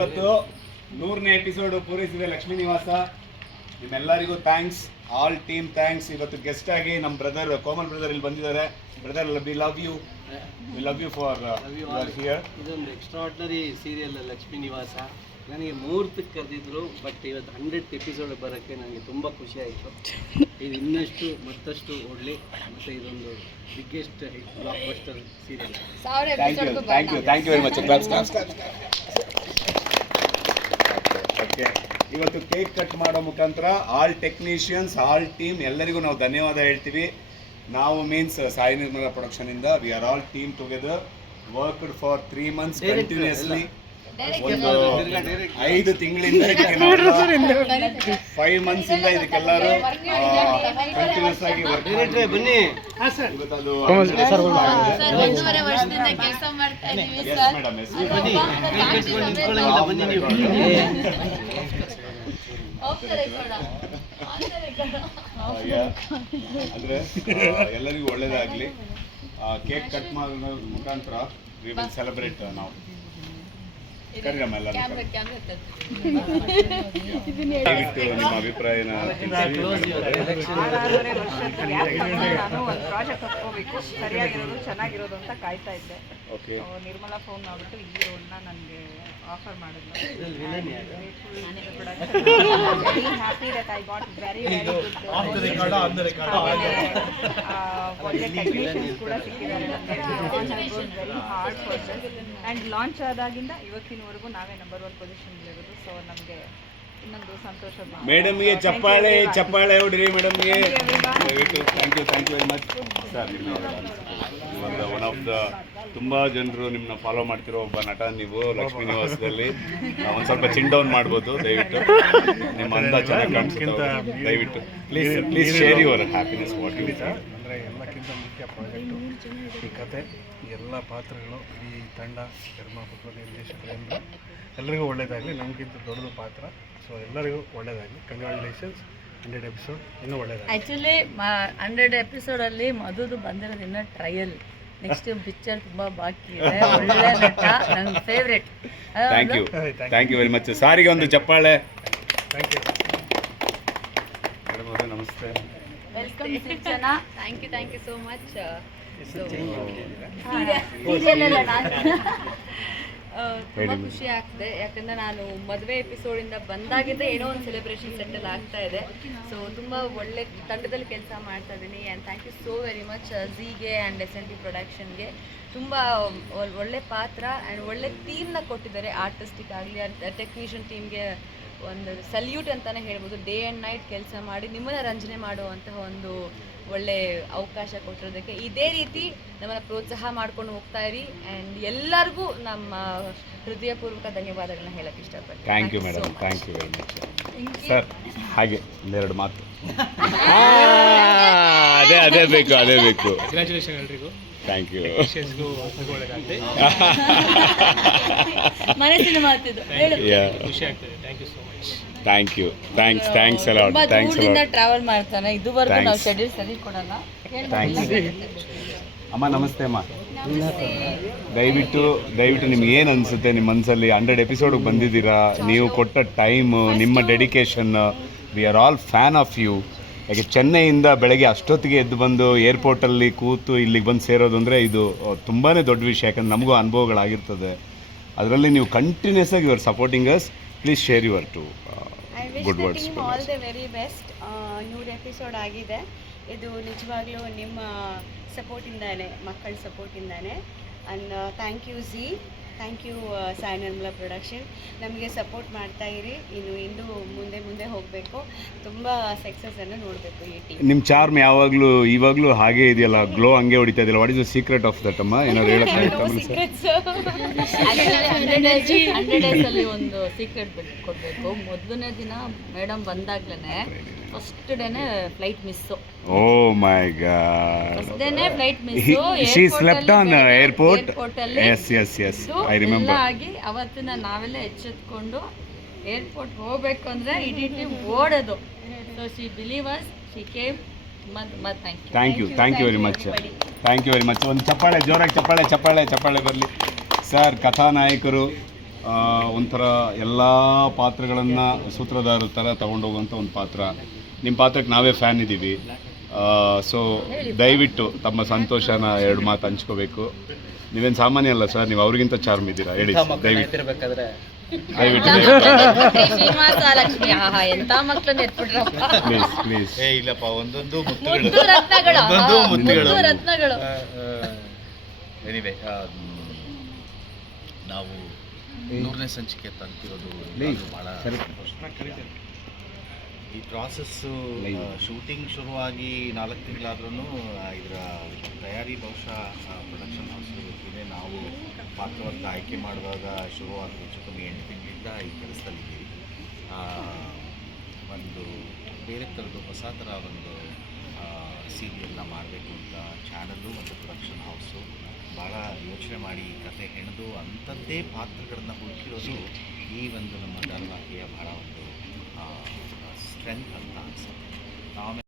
ಇವತ್ತು 100ನೇ ಎಪಿಸೋಡ್ ಪೂರೈಸಿದೆ ಲಕ್ಷ್ಮೀ ನಿವಾಸ. ನಿಮ್ಮೆಲ್ಲರಿಗೂ ಥ್ಯಾಂಕ್ಸ್, ಆಲ್ ಟೀಮ್ ಥ್ಯಾಂಕ್ಸ್. ಇವತ್ತು ಗೆಸ್ಟ್ ಆಗಿ ನಮ್ಮ ಬ್ರದರ್ ಕೋಮಲ್ ಬ್ರದರ್ ಇಲ್ಲಿ ಬಂದಿದ್ದಾರೆ. Brother, we love you for here. ಇದೊಂದು ಎಕ್ಸ್ಟ್ರಾರ್ಡಿನರಿ ಸೀರಿಯಲ್ ಲಕ್ಷ್ಮೀ ನಿವಾಸ. ನನಗೆ ಮುಹೂರ್ತಕ್ಕೆ ಕರೆದಿದ್ರು, ಬಟ್ ಇವತ್ತು 100th ಎಪಿಸೋಡ್ ಬರೋಕ್ಕೆ ನನಗೆ ತುಂಬ ಖುಷಿ ಆಯಿತು. ಇದು ಇನ್ನಷ್ಟು ಮತ್ತಷ್ಟು ಓಡಲಿ, ಮತ್ತು ಇದೊಂದು biggest hit blockbuster serial. Thank you very much. Okay, ಇವತ್ತು ಕೇಕ್ ಕಟ್ ಮಾಡೋ ಮುಖಾಂತರ ಆಲ್ ಟೆಕ್ನಿಷಿಯನ್ಸ್, ಆಲ್ ಟೀಮ್ ಎಲ್ಲರಿಗೂ ನಾವು ಧನ್ಯವಾದ ಹೇಳ್ತೀವಿ. ನಾವು ಮೀನ್ಸ್ ಸಾಯಿ ನಿರ್ಮಲ ಪ್ರೊಡಕ್ಷನಿಂದ we are all team together, worked for 3 months continuously. ಒಂದು 5 ತಿಂಗಳಿಂದ 5 months ಇಂದ ಇದಕ್ಕೆಲ್ಲರೂ ಕಂಟಿನ್ಯೂಸ್ ಆಗಿ ವರ್ಕ್ ಬನ್ನಿ. ಇವತ್ತದು ಅಂದ್ರೆ ಎಲ್ಲರಿಗೂ ಒಳ್ಳೇದಾಗ್ಲಿ. ಕೇಕ್ ಕಟ್ ಮಾಡೋ ಮುಖಾಂತರ ವಿ ವಿಲ್ ಸೆಲೆಬ್ರೇಟ್. ನಾವು ಕರೀರಮ್ಮ ಎಲ್ಲರೂ. ದಯವಿಟ್ಟು ನಿಮ್ಮ ಅಭಿಪ್ರಾಯನ ನಾನು ಒಂದು ಪ್ರಾಜೆಕ್ಟ್ ಒಪ್ಕೋಬೇಕು, ಸರಿಯಾಗಿರೋದು ಚೆನ್ನಾಗಿರೋದು ಅಂತ ಕಾಯ್ತಾ ಇದ್ದೆ. ನಿರ್ಮಲಾ ಫೋನ್ ಮಾಡಿಬಿಟ್ಟು ಈ ರೋಲ್ನ ನನಗೆ ಆಫರ್ ಮಾಡಿದ್ಲು. Happy that I got very ಒಳ್ಳೆ ಟೆಕ್ನಿಷಿಯನ್ಸ್ ಕೂಡ ಸಿಕ್ಕಿದ್ದಾರೆ ನನಗೆ. Very hard person and launch ಆದಾಗಿಂದ ಇವತ್ತಿನವರೆಗೂ ನಾವೇ ನಂಬರ್ 1 ಪೊಸಿಷನ್ಲಿರೋದು. ಸೊ ನಮಗೆ ಇನ್ನೊಂದು ಸಂತೋಷ. ಮೇಡಮ್ಗೆ ಚಪ್ಪಾಳೆ ಹೊಡಿರಿ ಮೇಡಮ್ಗೆ. ದಯವಿಟ್ಟು thank you very much sir. One of the ತುಂಬ ಜನರು ನಿಮ್ಮನ್ನ ಫಾಲೋ ಮಾಡ್ತಿರೋ ಒಬ್ಬ ನಟ ನೀವು ಲಕ್ಷ್ಮೀ ನಿವಾಸದಲ್ಲಿ. ಒಂದು ಸ್ವಲ್ಪ ಚಿನ್ ಡೌನ್ ಮಾಡ್ಬೋದು ದಯವಿಟ್ಟು. ನಿಮ್ಮ ಅಂದ ಚೆನ್ನಾಗಿ ಕಾಣಿಸುತ್ತೆ. ದಯವಿಟ್ಟು please share your happiness. What you ಅಂದರೆ ಎಲ್ಲಕ್ಕಿಂತ ಮುಖ್ಯ ಪ್ರಾಜೆಕ್ಟು ಈ ಕತೆ, ಎಲ್ಲ ಪಾತ್ರಗಳು, ಈ ತಂಡ, ನಿರ್ಮಾಪಕರು, ನಿರ್ದೇಶಕರು ಎಲ್ಲರಿಗೂ ಒಳ್ಳೆಯದಾಗಲಿ. ನಮಗಿಂತ ದೊಡ್ಡದು ಪಾತ್ರ. ಸೊ ಎಲ್ಲರಿಗೂ ಒಳ್ಳೆಯದಾಗಲಿ. ಕಂಗ್ರ್ಯಾಚುಲೇಷನ್ಸ್. 100 ಎಪಿಸೋಡ್ ಇನ್ನೂ ಒಳ್ಳೆಯದಾಗಲಿ. ಆ್ಯಕ್ಚುಲಿ 100 ಎಪಿಸೋಡಲ್ಲಿ ಮಧುದು ಬಂದಿರೋದು ಇನ್ನೂ ಟ್ರಯಲ್. ನೆಕ್ಸ್ಟ್ ಪಿಕ್ಚರ್ ತುಂಬ ಬಾಕಿ ಇದೆ. ಒಳ್ಳೆ ನಟ, ನನ್ನ favourite. Thank you very much. ಸಾರಿಗೆ ಒಂದು ಚಪ್ಪಾಳೆ. ಥ್ಯಾಂಕ್ ಯು ಮೇಡಮ್ ಅವರೇ, ನಮಸ್ತೆ. Welcome Sirjana. Thank you so much. ತುಂಬ ಖುಷಿ ಆಗ್ತದೆ, ಯಾಕಂದರೆ ನಾನು ಮದುವೆ ಎಪಿಸೋಡಿಂದ ಬಂದಾಗಿದ್ದೆ ಏನೋ ಒಂದು ಸೆಲೆಬ್ರೇಷನ್ ಸೆಟಲ್ ಆಗ್ತಾ ಇದೆ. ಸೊ ತುಂಬ ಒಳ್ಳೆ ತಂಡದಲ್ಲಿ ಕೆಲಸ ಮಾಡ್ತಾ ಇದ್ದೀನಿ. And thank you so very much ಝೀಗೆ ಆ್ಯಂಡ್ SNT ಪ್ರೊಡಕ್ಷನ್ಗೆ. ತುಂಬ ಒಳ್ಳೆ ಪಾತ್ರ ಆ್ಯಂಡ್ ಒಳ್ಳೆ ಥೀಮ್ನ ಕೊಟ್ಟಿದ್ದಾರೆ. ಆರ್ಟಿಸ್ಟಿಕ್ ಆಗಲಿ, ಟೆಕ್ನಿಷಿಯನ್ ಟೀಮ್ಗೆ ಒಂದು ಸಲ್ಯೂಟ್ ಅಂತಲೇ ಹೇಳ್ಬೋದು. ಡೇ ಆ್ಯಂಡ್ ನೈಟ್ ಕೆಲಸ ಮಾಡಿ ನಿಮ್ಮನ್ನು ರಂಜನೆ ಮಾಡುವಂತಹ ಒಂದು ಒಳ್ಳೆ ಅವಕಾಶ ಕೊಟ್ಟಿರೋದಕ್ಕೆ ಇದೇ ರೀತಿ ನಮ್ಮನ್ನು ಪ್ರೋತ್ಸಾಹ ಮಾಡ್ಕೊಂಡು ಹೋಗ್ತಾ ಇರಿ. ಆ್ಯಂಡ್ ಎಲ್ಲರಿಗೂ ನಮ್ಮ ಹೃದಯಪೂರ್ವಕ ಧನ್ಯವಾದಗಳನ್ನ ಹೇಳಕ್ಕೆ ಇಷ್ಟಪಡ್ತೀನಿ. Thank you madam, thank you very much sir. ಹಾಗೆ ಒಂದೆರಡು ಮಾತು. ಅದೇ ಬೇಕು. ಕಂಗ್ರ್ಯಾಚುಲೇಷನ್ ಎಲ್ರಿಗೂ. Thank you. ಮನಸ್ಸಿನ ಮಾತಿದು. ಖುಷಿ ಆಗ್ತದೆ. Thank you so much. Thanks a lot. ತುಂಬ ದೂರದಿಂದ ಟ್ರಾವೆಲ್ ಮಾಡ್ತಾನೆ. ಇದುವರೆಗೂ ನಾವು ಶೆಡ್ಯೂಲ್ ಸರಿ ಕೊಡಲ್ಲ. ಅಮ್ಮ ನಮಸ್ತೆ. ಅಮ್ಮ ದಯವಿಟ್ಟು ನಿಮ್ಗೆ ಏನು ಅನಿಸುತ್ತೆ? ನಿಮ್ಮ ಮನಸ್ಸಲ್ಲಿ 100 ಎಪಿಸೋಡಿಗೆ ಬಂದಿದ್ದೀರಾ. ನೀವು ಕೊಟ್ಟ ಟೈಮು, ನಿಮ್ಮ dedication, we are all fan of you. ಯಾಕೆ ಚೆನ್ನೈಯಿಂದ ಬೆಳಗ್ಗೆ ಅಷ್ಟೊತ್ತಿಗೆ ಎದ್ದು ಬಂದು ಏರ್ಪೋರ್ಟಲ್ಲಿ ಕೂತು ಇಲ್ಲಿಗೆ ಬಂದು ಸೇರೋದು ಅಂದರೆ ಇದು ತುಂಬಾ ದೊಡ್ಡ ವಿಷಯ. ಯಾಕಂದ್ರೆ ನಮಗೂ ಅನುಭವಗಳಾಗಿರ್ತದೆ. ಅದರಲ್ಲಿ ನೀವು ಕಂಟಿನ್ಯೂಸ್ ಆಗಿ your supporting us. Please share your to good words. All the very best. 100 episode ಆಗಿದೆ. ಇದು ನಿಜವಾಗ್ಲೂ ನಿಮ್ಮ ಸಪೋರ್ಟಿಂದಾನೆ, ಮಕ್ಕಳ ಸಪೋರ್ಟಿಂದಾನೆ. And thank you Zee, thank you Sai Nirmala production. ನಮಗೆ ಸಪೋರ್ಟ್ ಮಾಡ್ತಾ ಇರಿ. ಇನ್ನೂ ಮುಂದೆ ಹೋಗಬೇಕು. ತುಂಬ ಸಕ್ಸಸ್ಸನ್ನು ನೋಡಬೇಕು ಈ ಟೀಮ್. ನಿಮ್ಮ ಚಾರ್ಮ್ ಇವಾಗಲೂ ಹಾಗೆ ಇದೆಯಲ್ಲ, ಗ್ಲೋ ಹಂಗೆ ಹೊಡಿತಾ ಇದೆಯಲ್ಲ. What is the secret of that ಅಮ್ಮ? ಏನಾದ್ರು ಹೇಳಕ್ಕೆ? 100 ಡೇಸಲ್ಲಿ ಒಂದು ಸೀಕ್ರೆಟ್ ಕೊಡಬೇಕು. ಮೊದಲನೇ ದಿನ ಮೇಡಮ್ ಬಂದಾಗ್ಲೇ ಫಸ್ಟ್ ಡೇನೆ flight miss. Oh my god. First ಡೇನೆ flight miss. She slept on airport. Yes. I remember. ಆಗಿ ಅವತ್ತಿನ ನಾವೆಲ್ಲ ಎಚ್ಚೆತ್ಕೊಂಡು ಏರ್ಪೋರ್ಟ್ ಹೋಗ್ಬೇಕು ಅಂದರೆ ಇಡೀ ಟೀಮ್ ಓಡೋದು. So she believe us, she came. Thank you very much. ಒಂದು ಚಪ್ಪಾಳೆ, ಜೋರಾಗಿ ಚಪ್ಪಾಳೆ ಬರಲಿ ಸರ್. ಕಥಾನಾಯಕರು ಒಂಥರ ಎಲ್ಲ ಪಾತ್ರಗಳನ್ನು ಸೂತ್ರಧಾರ ಥರ ತೊಗೊಂಡೋಗುವಂಥ ಒಂದು ಪಾತ್ರ. ನಿಮ್ಮ ಪಾತ್ರಕ್ಕೆ ನಾವೇ ಫ್ಯಾನ್ ಇದ್ದೀವಿ. ಸೊ ದಯವಿಟ್ಟು ತಮ್ಮ ಸಂತೋಷನ 2 ಮಾತು ಹಂಚ್ಕೋಬೇಕು. ನೀವೇನು ಸಾಮಾನ್ಯ ಅಲ್ಲ ಸರ್, ನೀವು ಅವ್ರಿಗಿಂತ ಚಾರ್ಮ್ ಇದ್ದೀರಾ. ಹೇಳಿ ದಯವಿಟ್ಟು ಇರ್ಬೇಕಾದ್ರೆ ದಯವಿಟ್ಟು ಶ್ರೀನಿವಾಸ ಲಕ್ಷ್ಮಿ ಆಹಾ ಎಂತ ಮಕ್ಳನ್ನ ಎತ್ಬಿಟ್ರಪ್ಪ. Please please. ಇಲ್ಲಪ್ಪ, ಒಂದೊಂದು ಮುದ್ದು ರತ್ನಗಳು ಮುದ್ದು ರತ್ನಗಳು. ಎನಿವೆ, ನಾವು 100ನೇ ಸಂಚಿಕೆ ತಲುಪಿರೋದು ಭಾಳ ಈ ಪ್ರಾಸೆಸ್ಸು ಶೂಟಿಂಗ್ ಶುರುವಾಗಿ 4 ತಿಂಗಳಾದ್ರೂ ಇದರ ತಯಾರಿ ಬಹುಶಃ ಪ್ರೊಡಕ್ಷನ್ ಹೌಸ್ಗೆ ನಾವು ಪಾತ್ರವನ್ನು ಆಯ್ಕೆ ಮಾಡುವಾಗ ಶುರುವಾಗಿ ಹೆಚ್ಚು ಕಮ್ಮಿ 8 ತಿಂಗಳಿಂದ ಈ ಕೆಲಸದಲ್ಲಿದ್ದೀವಿ. ಒಂದು ಬೇರೆ ಥರದ್ದು ಹೊಸ ಥರ ಒಂದು ಸೀರಿಯಲ್ನ ಮಾಡಬೇಕು ಅಂತ ಚಾನಲ್ಲು ಮತ್ತು ಪ್ರೊಡಕ್ಷನ್ ಹೌಸು ಭಾಳ ಯೋಚನೆ ಮಾಡಿ ಈ ಕತೆ ಹೆಣೆದು ಅಂಥದ್ದೇ ಪಾತ್ರಗಳನ್ನು ಹುಡುಕಿರೋದು ಈ ಒಂದು ನಮ್ಮ ಧಾರವಾಹಿಯ ಭಾಳ ಒಂದು ಸ್ಟ್ರೆಂತ್ ಅಂತ ಅನಿಸುತ್ತೆ.